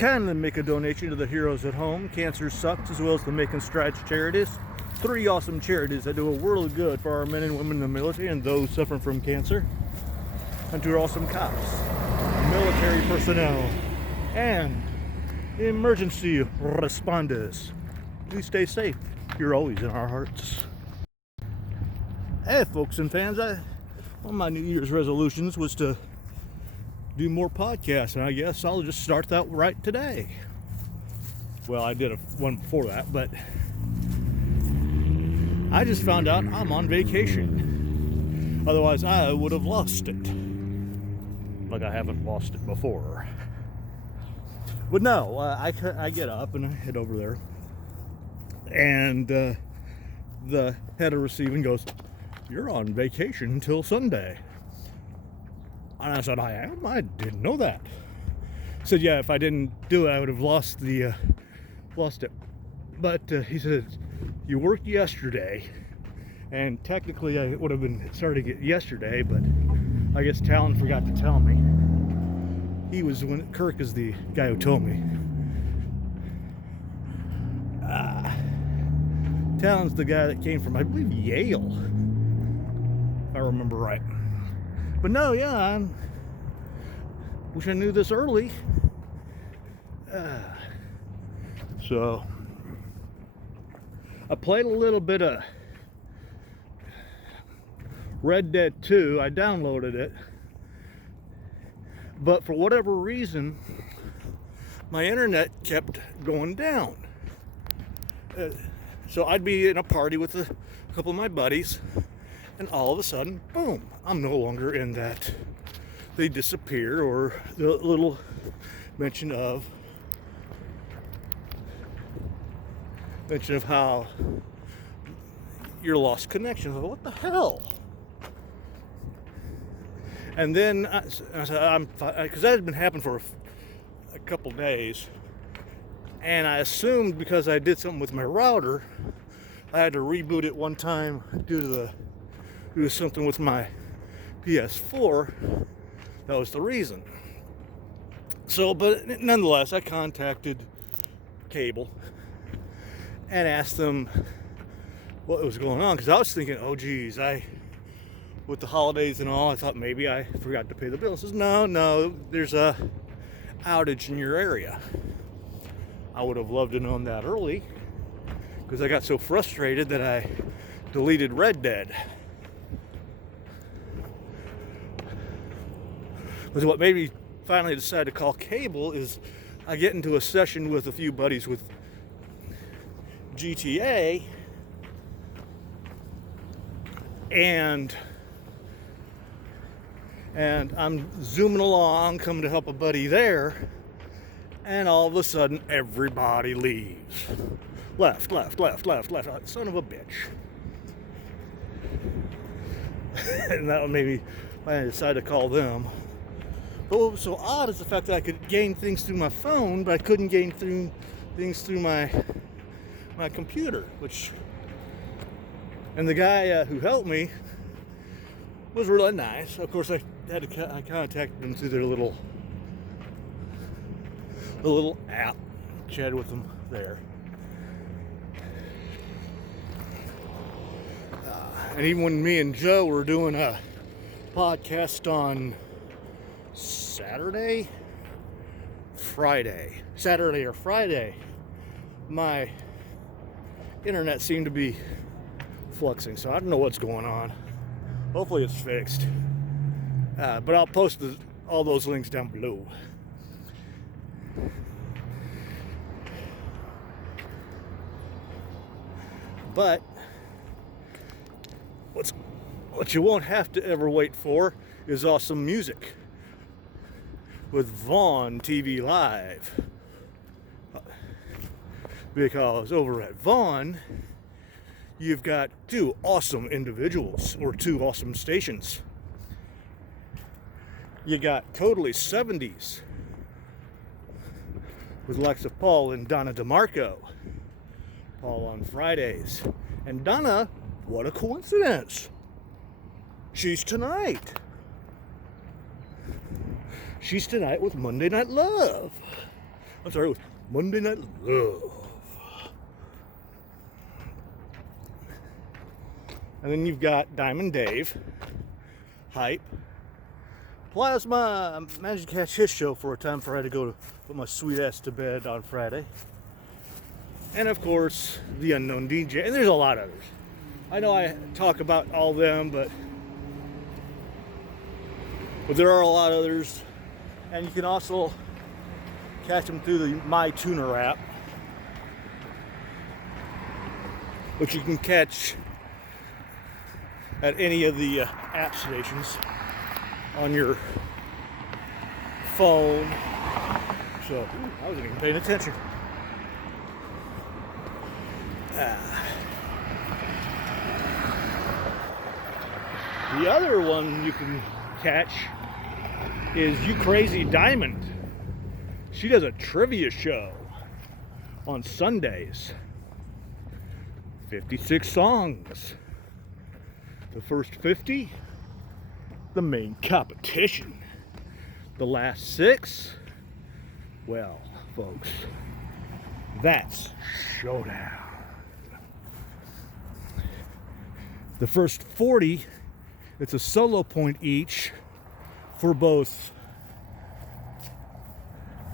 kindly make a donation to the Heroes at Home, Cancer Sucks, as well as the Making Strides charities. 3 awesome charities that do a world of good for our men and women in the military and those suffering from cancer. And to our awesome cops, military personnel, and emergency responders. Please stay safe. You're always in our hearts. Hey folks and fans, one of my New Year's resolutions was to do more podcasts, and I guess I'll just start that right today. Well, I did one before that, but I just found out I'm on vacation. Otherwise, I would have lost it. Like I haven't lost it before. But no, I get up and I head over there, and the head of receiving goes, "You're on vacation until Sunday." And I said, "I am? I didn't know that." He said, "Yeah, if I didn't do it, I would have lost it." But he said, "You worked yesterday," and technically I would have been starting it yesterday, but I guess Talon forgot to tell me. Kirk is the guy who told me. Talon's the guy that came from, I believe, Yale, if I remember right. But no, yeah, I wish I knew this early. So I played a little bit of Red Dead 2. I downloaded it, but for whatever reason, my internet kept going down. So I'd be in a party with a couple of my buddies, and all of a sudden, boom, I'm no longer in that. They disappear, or the little mention of how you're lost connection. Like, what the hell? And then I said, because that had been happening for a couple days, and I assumed because I did something with my router, I had to reboot it one time due to something with my PS4. That was the reason. So, but nonetheless, I contacted cable and asked them what was going on, because I was thinking, oh geez, with the holidays and all, I thought maybe I forgot to pay the bill. It says, no, there's a outage in your area. I would have loved to know that early, because I got so frustrated that I deleted Red Dead. But what made me finally decide to call cable is I get into a session with a few buddies with GTA, and I'm zooming along, coming to help a buddy there, and all of a sudden everybody leaves. Left. Son of a bitch. And that made me finally decide to call them. But what was so odd is the fact that I could gain things through my phone, but I couldn't gain things through my computer, and the guy who helped me was really nice. Of course, I contacted them through their little app, chatted with them there. And even when me and Joe were doing a podcast on Saturday or Friday, my internet seemed to be fluxing, so I don't know what's going on. Hopefully it's fixed. But I'll post all those links down below. But what you won't have to ever wait for is awesome music with Vaughn TV Live. Because over at Vaughn, you've got 2 awesome individuals, or 2 awesome stations. You got Totally 70s with Alexa Paul and Donna DeMarco. Paul on Fridays. And Donna, what a coincidence. She's tonight with Monday Night Love. I'm sorry, it was Monday Night Love. And then you've got Diamond Dave, Hype, Plasma. I managed to catch his show for a time before I had to go to put my sweet ass to bed on Friday. And of course, the Unknown DJ. And there's a lot of others. I know I talk about all them, but there are a lot of others. And you can also catch them through the My Tuner app, which you can catch at any of the app stations on your phone. So, I wasn't even paying attention. The other one you can catch is You Crazy Diamond. She does a trivia show on Sundays. 56 songs. The first 50, the main competition. The last 6, well, folks, that's showdown. The first 40, it's a solo point each for both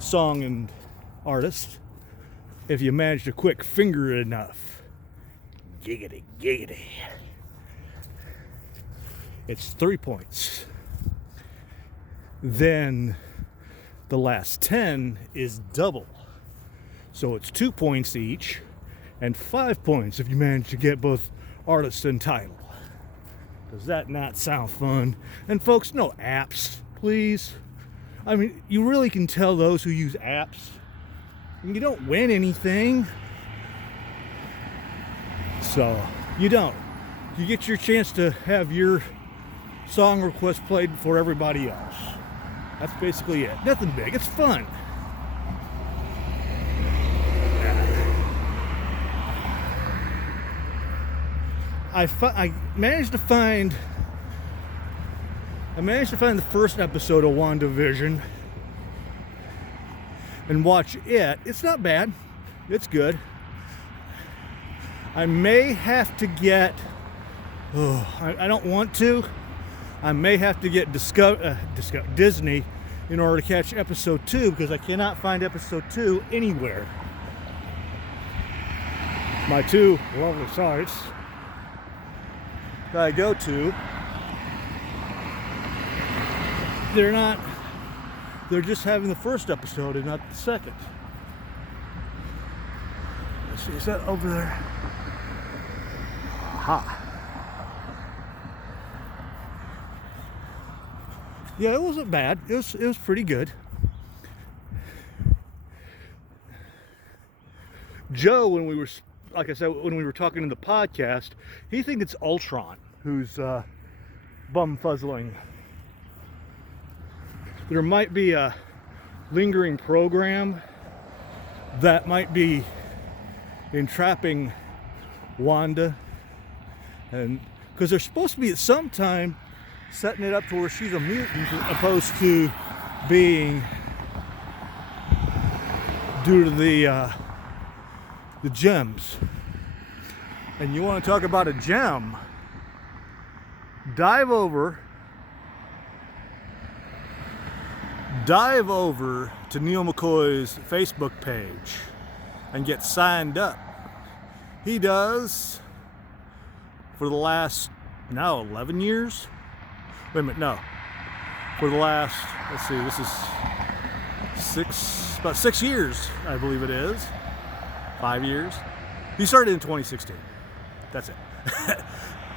song and artist, if you manage to quick finger it enough. Giggity, giggity. It's 3 points. Then the last 10 is double. So it's 2 points each and 5 points if you manage to get both artist and title. Does that not sound fun? And folks, no apps, please. I mean, you really can tell those who use apps. And you don't win anything. So, you don't. You get your chance to have your song request played before everybody else. That's basically it. Nothing big. It's fun. I managed to find the first episode of WandaVision and watch it. It's not bad. It's good. I may have to get I don't want to. I may have to get Disney in order to catch episode 2 because I cannot find episode 2 anywhere. My 2 lovely sites that I go to, they're just having the first episode and not the second. Let's see, is that over there? Aha. Yeah, it wasn't bad. It was pretty good. Joe, when we were talking in the podcast, he thinks it's Ultron who's bum-fuzzling. There might be a lingering program that might be entrapping Wanda, and because they're supposed to be at some time setting it up to where she's a mutant opposed to being due to the gems. And you want to talk about a gem, dive over to Neal McCoy's Facebook page and get signed up. He does for the last 11 years. Wait a minute, no. For the last, let's see, this is about 6 years, I believe it is. 5 years. He started in 2016. That's it.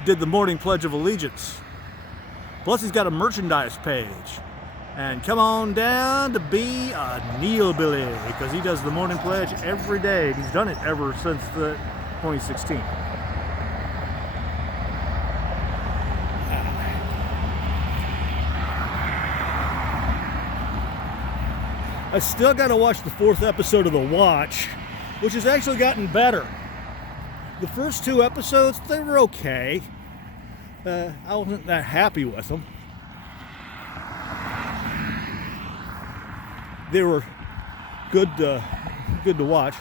Did the Morning Pledge of Allegiance. Plus he's got a merchandise page. And come on down to be a Neal Billy, because he does the Morning Pledge every day. He's done it ever since the 2016. I still got to watch the 4th episode of The Watch, which has actually gotten better. The first 2 episodes, they were okay. I wasn't that happy with them. good to watch.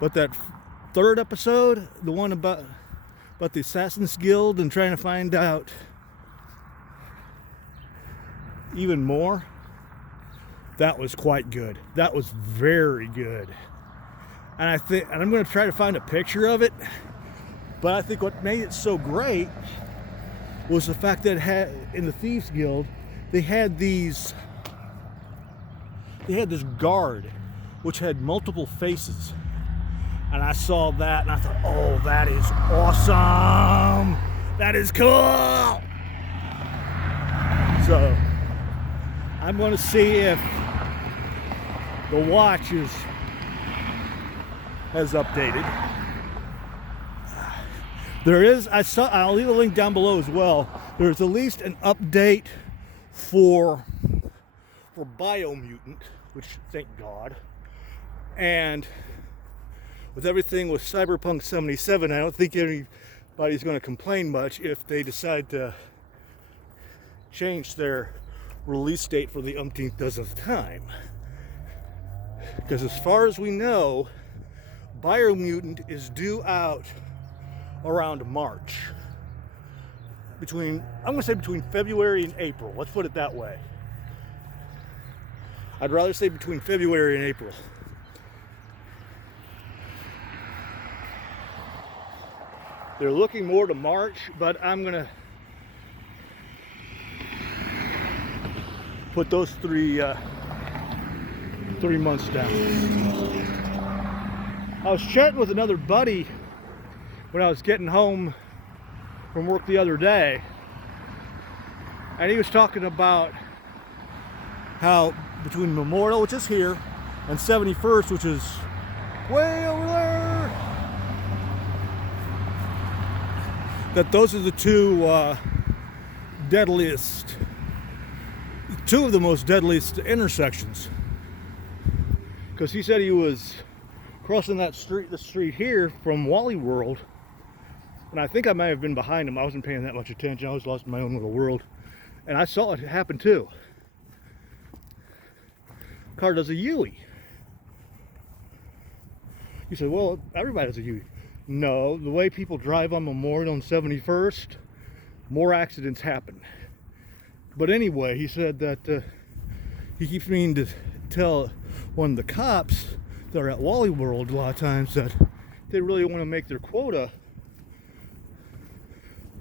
But that third episode, the one about the Assassin's Guild and trying to find out even more, that was quite good. That was very good. And I'm going to try to find a picture of it, but I think what made it so great was the fact that in the Thieves Guild, they had this guard which had multiple faces. And I saw that and I thought, oh, that is awesome. That is cool. So I'm going to see if the watch has updated. There is, I'll leave a link down below as well. There's at least an update for Biomutant, which thank God. And with everything with Cyberpunk 77, I don't think anybody's going to complain much if they decide to change their release date for the umpteenth dozenth time. Because as far as we know, Biomutant is due out around March. I'm going to say between February and April. Let's put it that way. I'd rather say between February and April. They're looking more to March, but I'm going to put those three months down. I was chatting with another buddy when I was getting home from work the other day, and he was talking about how between Memorial, which is here, and 71st, which is way over there, that those are the two of the most deadliest intersections. Because he said he was crossing the street here from Wally World, and I think I might have been behind him. I wasn't paying that much attention. I was lost in my own little world, and I saw it happen too. Car does a U-ey. You said, well, everybody does a U-ey. No, the way people drive on Memorial and 71st, more accidents happen. But anyway, he said that he keeps meaning to tell one of the cops that are at Wally World a lot of times that they really want to make their quota,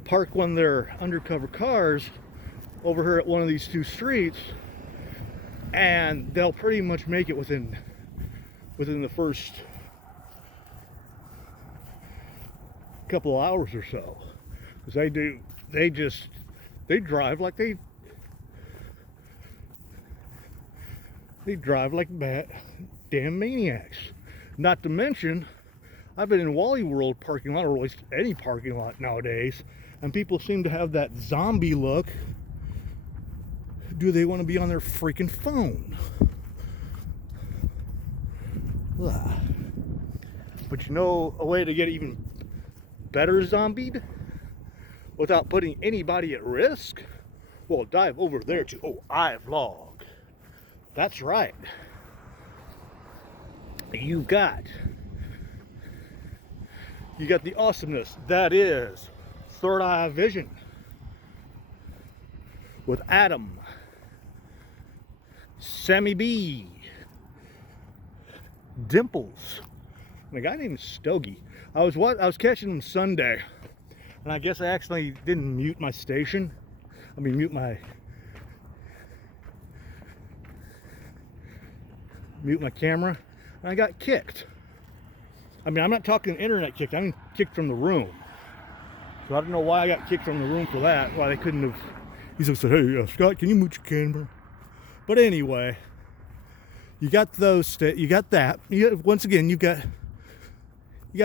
park one of their undercover cars over here at one of these two streets, and they'll pretty much make it within the first couple of hours or so. Because they drive like damn maniacs. Not to mention, I've been in Wally World parking lot, or at least any parking lot nowadays, and people seem to have that zombie look. Do they want to be on their freaking phone? Ugh. But you know a way to get even better zombied without putting anybody at risk? Well, dive over there to iVlog. That's right. You got the awesomeness that is Third Eye Vision with Adam, Sammy B, Dimples, and a guy named Stogie. I was catching him Sunday, and I guess I actually didn't mute my station. Mute my camera, and I got kicked. I'm not talking internet kicked, I mean kicked from the room. So I don't know why I got kicked from the room for that, why they couldn't have. He said, hey, Scott, can you mute your camera? But anyway, you got you got that. Once again, you got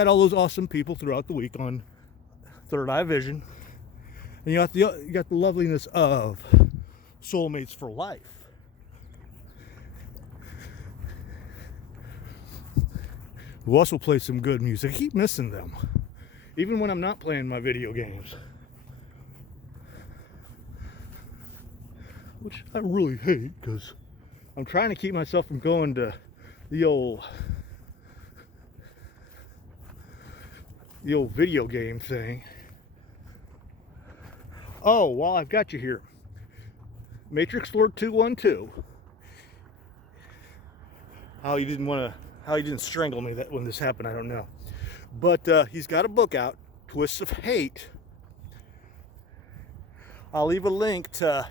all those awesome people throughout the week on Third Eye Vision. And you got the loveliness of Soulmates for Life. Who also play some good music. I keep missing them, even when I'm not playing my video games, which I really hate, because I'm trying to keep myself from going to the old video game thing. Oh, while I've got you here, Matrix Lord 212. How he didn't strangle me that when this happened, I don't know. But he's got a book out, Twists of Hate. I'll leave a link to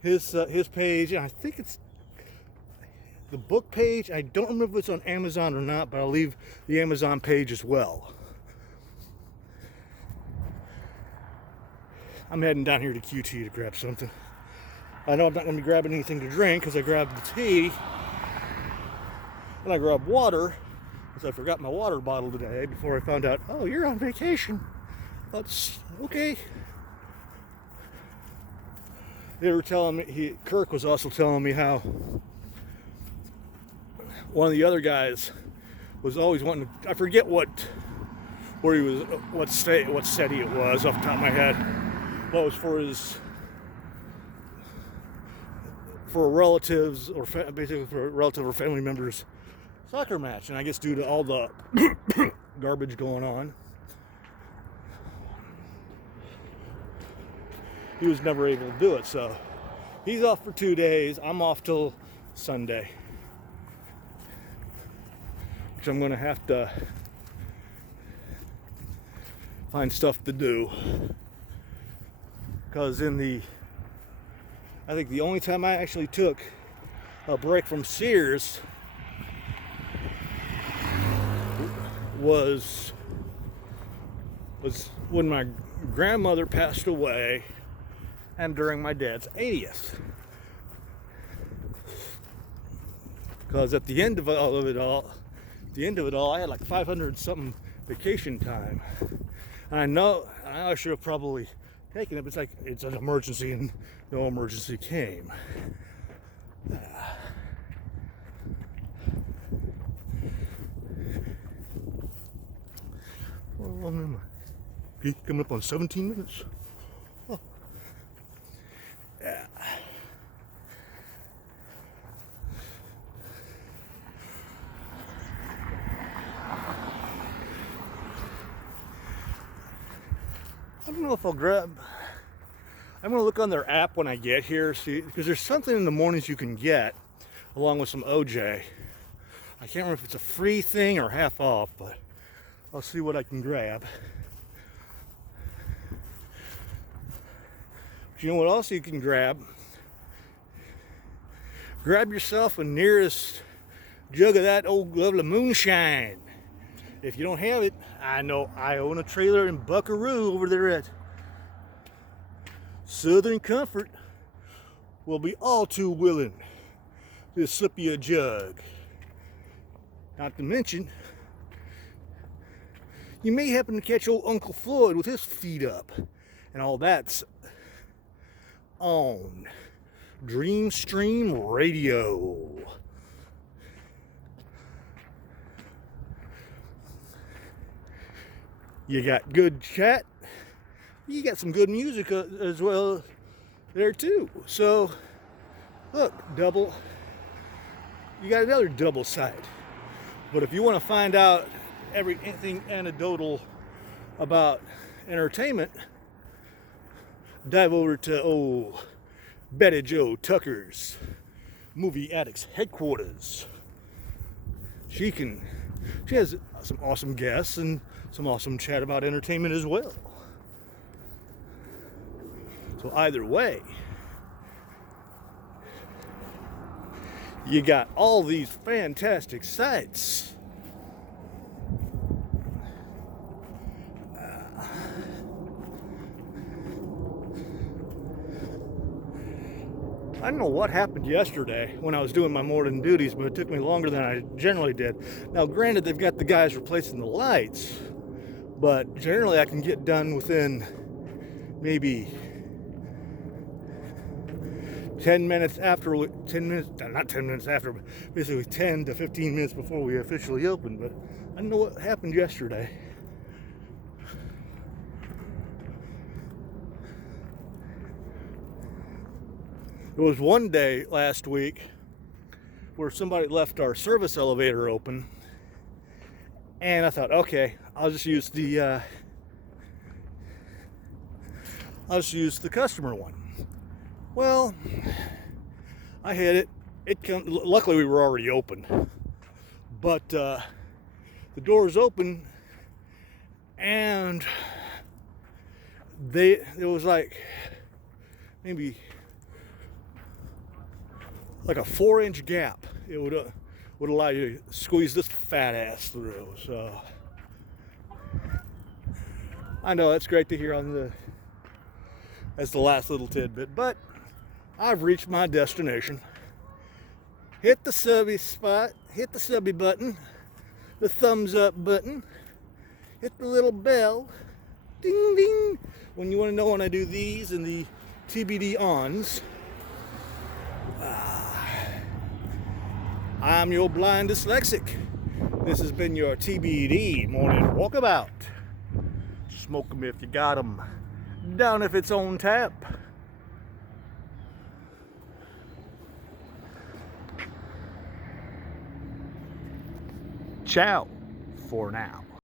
his page, and I think it's the book page. I don't remember if it's on Amazon or not, but I'll leave the Amazon page as well. I'm heading down here to QT to grab something. I know I'm not going to be grabbing anything to drink because I grabbed the tea and I grabbed water because I forgot my water bottle today before I found out, oh, you're on vacation. That's okay. They were telling me, Kirk was also telling me how one of the other guys was always wanting to, I forget what city it was off the top of my head. What was for relatives or basically for a relative or family member's soccer match, and I guess due to all the garbage going on, he was never able to do it. So he's off for 2 days. I'm off till Sunday, which I'm going to have to find stuff to do. Because I think the only time I actually took a break from Sears was when my grandmother passed away and during my dad's 80th. Because at the end of it all, I had like 500 something vacation time. And I know I should have probably taken it, but it's an emergency and no emergency came. Well, coming up on 17 minutes. Oh. Yeah. I don't know if I'll grab. I'm going to look on their app when I get here, see, because there's something in the mornings you can get along with some OJ. I can't remember if it's a free thing or half off, but I'll see what I can grab. But you know what else you can grab? Grab yourself a nearest jug of that old lovely moonshine. If you don't have it, I know I own a trailer in Buckaroo over there at Suthern Komfert. Will be all too willing to slip you a jug. Not to mention, you may happen to catch old Uncle Floyd with his feet up. And all that's on Dreamstream Radio. You got good chat. You got some good music as well there too. So, look, you got another double side. But if you want to find out anything anecdotal about entertainment, dive over to old Betty Jo Tucker's Movie Addicts Headquarters. She has some awesome guests and some awesome chat about entertainment as well. So either way, you got all these fantastic sites. I don't know what happened yesterday when I was doing my morning duties, but it took me longer than I generally did. Now, granted, they've got the guys replacing the lights, but generally I can get done within maybe 10 minutes after, not 10 minutes after, but basically 10 to 15 minutes before we officially opened. But I don't know what happened yesterday. There was one day last week where somebody left our service elevator open, and I thought, okay, I'll just use the customer one. Well, I hit it. Luckily, we were already open, but the doors open, and it was like maybe like a 4-inch gap. It would allow you to squeeze this fat ass through. So I know that's great to hear as the last little tidbit, but I've reached my destination. Hit the subby spot, hit the subby button, the thumbs up button, hit the little bell, ding ding, when you want to know when I do these and the TBD ons. I'm your blind dyslexic. This has been your TBD morning walkabout. Smoke 'em if you got 'em, down if it's on tap. Ciao for now.